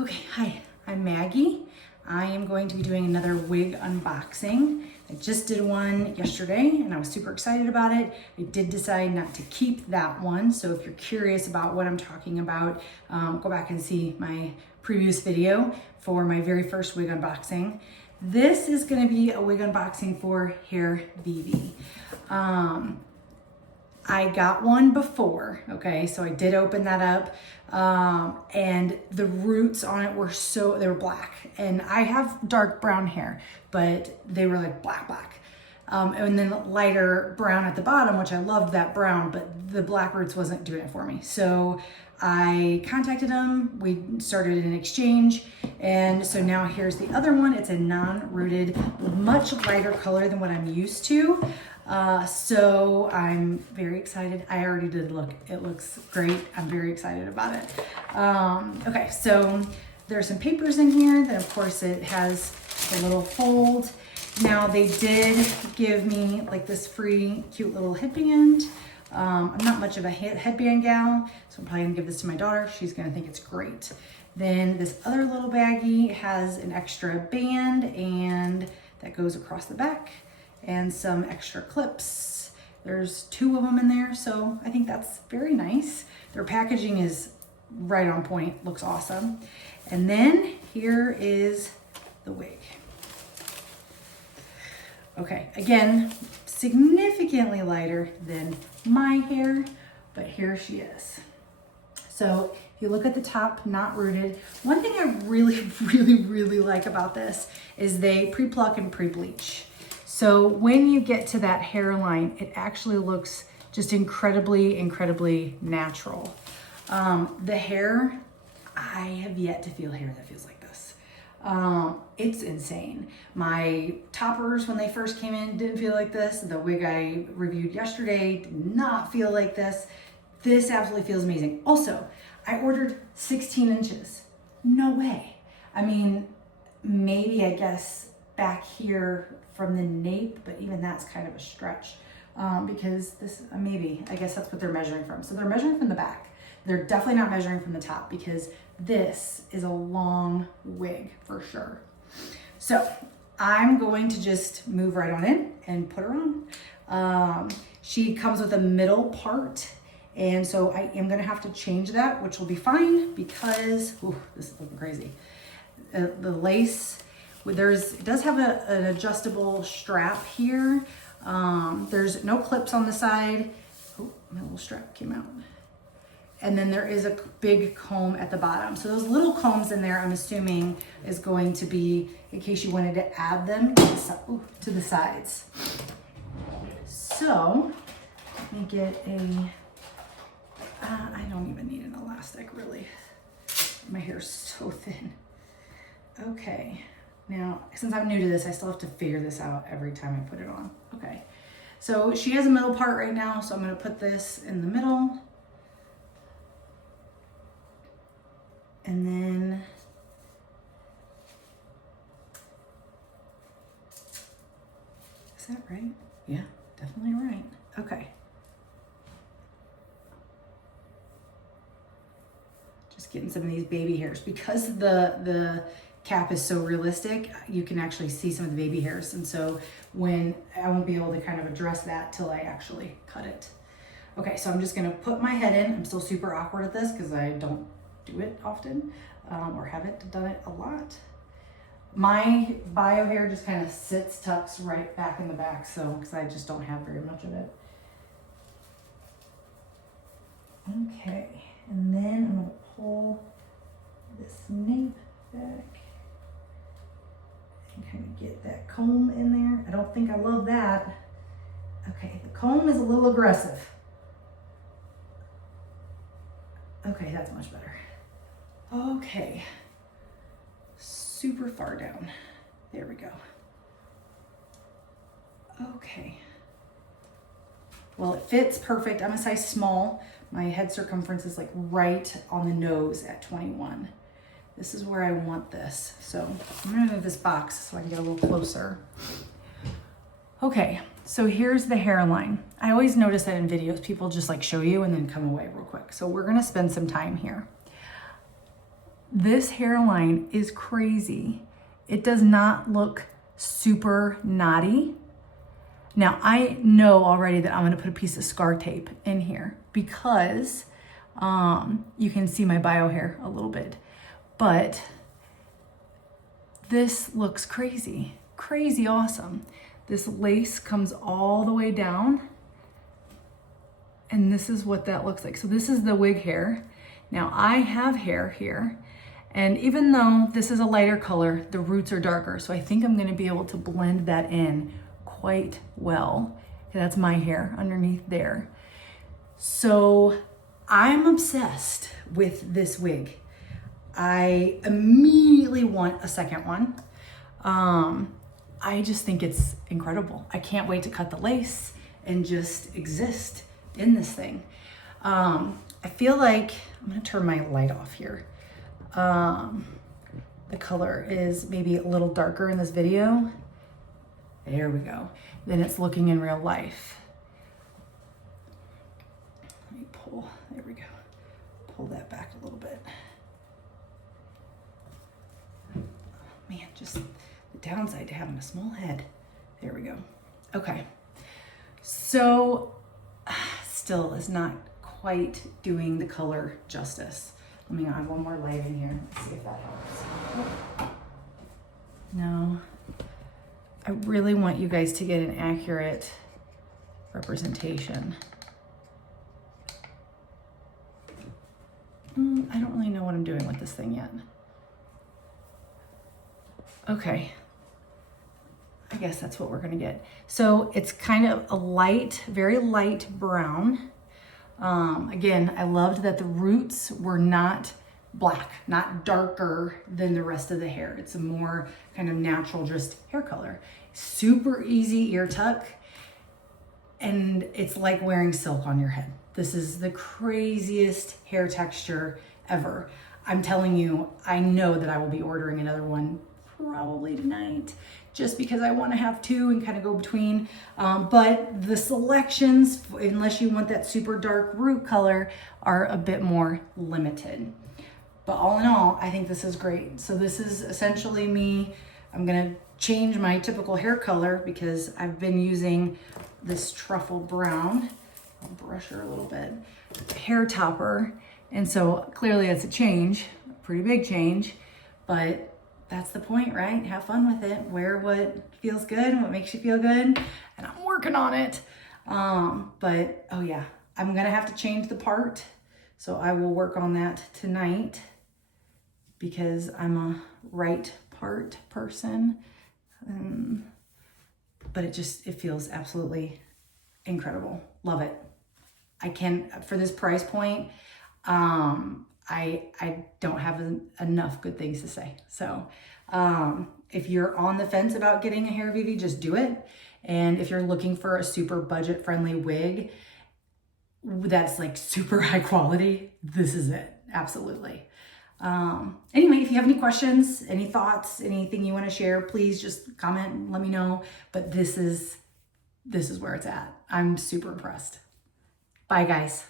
Okay, hi, I'm Maggie. I am going to be doing another wig unboxing. I just did one yesterday and I was super excited about it. I did decide not to keep that one, so if you're curious about what I'm talking about, go back and see my previous video for my very first wig unboxing. This is going to be a wig unboxing for HairVivi. I got one before, okay, so I did open that up, and the roots on it were they were black, and I have dark brown hair, but they were like black. And then lighter brown at the bottom, which I loved that brown, but the black roots wasn't doing it for me. So I contacted them, we started an exchange, and so now here's the other one. It's a non-rooted, much lighter color than what I'm used to. So I'm very excited. I already did look, it looks great. I'm very excited about it. Okay, so there's some papers in here, then of course it has a little fold. Now they did give me like this free cute little headband. I'm not much of a headband gal, so I'm probably gonna give this to my daughter. She's gonna think it's great. Then this other little baggie has an extra band and that goes across the back, and some extra clips. There's 2 of them in there, so I think that's very nice. Their packaging is right on point, looks awesome. And then here is the wig. Okay, again, significantly lighter than my hair, but here she is. So if you look at the top, not rooted. One thing I really like about this is they pre-pluck and pre-bleach. So when you get to that hairline, it actually looks just incredibly natural. The hair, I have yet to feel hair that feels like this. It's insane. My toppers, when they first came in, didn't feel like this. The wig I reviewed yesterday did not feel like this. This absolutely feels amazing. Also, I ordered 16 inches. No way. I mean, maybe I guess back here from the nape, but even that's kind of a stretch, because this, I guess that's what they're measuring from. So they're measuring from the back. They're definitely not measuring from the top, because this is a long wig for sure. So I'm going to just move right on in and put her on. She comes with a middle part, and so I am gonna have to change that, which will be fine because, ooh, this is looking crazy. The lace, it does have an adjustable strap here. There's no clips on the side. Oh, my little strap came out. And then there is a big comb at the bottom. So those little combs in there, I'm assuming, is going to be in case you wanted to add them to the sides. So let me get I don't even need an elastic really. My hair's so thin. Okay. Now, since I'm new to this, I still have to figure this out every time I put it on. Okay, so she has a middle part right now, so I'm gonna put this in the middle. And then, is that right? Yeah, definitely right. Okay. Just getting some of these baby hairs. Because the cap is so realistic, you can actually see some of the baby hairs, and so when I won't be able to kind of address that till I actually cut it. Okay, so I'm just gonna put my head in. I'm still super awkward at this because I don't do it often, or haven't done it a lot. My bio hair just kind of tucks right back in the back, so because I just don't have very much of it. Okay, and then I'm gonna pull this nape back. Kind of get that comb in there. I don't think I love that. Okay, the comb is a little aggressive. Okay, that's much better. Okay, super far down. There we go. Okay. Well, it fits perfect. I'm a size small. My head circumference is like right on the nose at 21. This is where I want this. So I'm gonna move this box so I can get a little closer. Okay, so here's the hairline. I always notice that in videos, people just like show you and then come away real quick. So we're gonna spend some time here. This hairline is crazy. It does not look super knotty. Now I know already that I'm gonna put a piece of scar tape in here because you can see my bio hair a little bit, but this looks crazy, crazy awesome. This lace comes all the way down, and this is what that looks like. So this is the wig hair. Now I have hair here, and even though this is a lighter color, the roots are darker. So I think I'm gonna be able to blend that in quite well. Okay, that's my hair underneath there. So I'm obsessed with this wig. I immediately want a second one. I just think it's incredible. I can't wait to cut the lace and just exist in this thing. I feel like, I'm gonna turn my light off here. The color is maybe a little darker in this video. There we go. Then it's looking in real life. Let me pull, there we go. Pull that back a little bit. Man, just the downside to having a small head. There we go. Okay. So still is not quite doing the color justice. Let me add one more light in here. Let's see if that helps. No. I really want you guys to get an accurate representation. I don't really know what I'm doing with this thing yet. Okay, I guess that's what we're gonna get. So it's kind of a light, very light brown. Again, I loved that the roots were not black, not darker than the rest of the hair. It's a more kind of natural, just hair color. Super easy ear tuck, and it's like wearing silk on your head. This is the craziest hair texture ever. I'm telling you, I know that I will be ordering another one probably tonight, just because I want to have two and kind of go between. But the selections, unless you want that super dark root color, are a bit more limited. But all in all, I think this is great. So this is essentially me. I'm gonna change my typical hair color because I've been using this truffle brown. I'll brush her a little bit. Hair topper. And so clearly it's a change, a pretty big change, but that's the point, right? Have fun with it. Wear what feels good, what makes you feel good. And I'm working on it. But oh yeah, I'm gonna have to change the part. So I will work on that tonight because I'm a right part person. But it feels absolutely incredible. Love it. I can, for this price point, I don't have enough good things to say. So if you're on the fence about getting a HairVivi, just do it. And if you're looking for a super budget friendly wig that's like super high quality, this is it. Absolutely. Anyway, if you have any questions, any thoughts, anything you want to share, please just comment and let me know. But this is where it's at. I'm super impressed. Bye guys.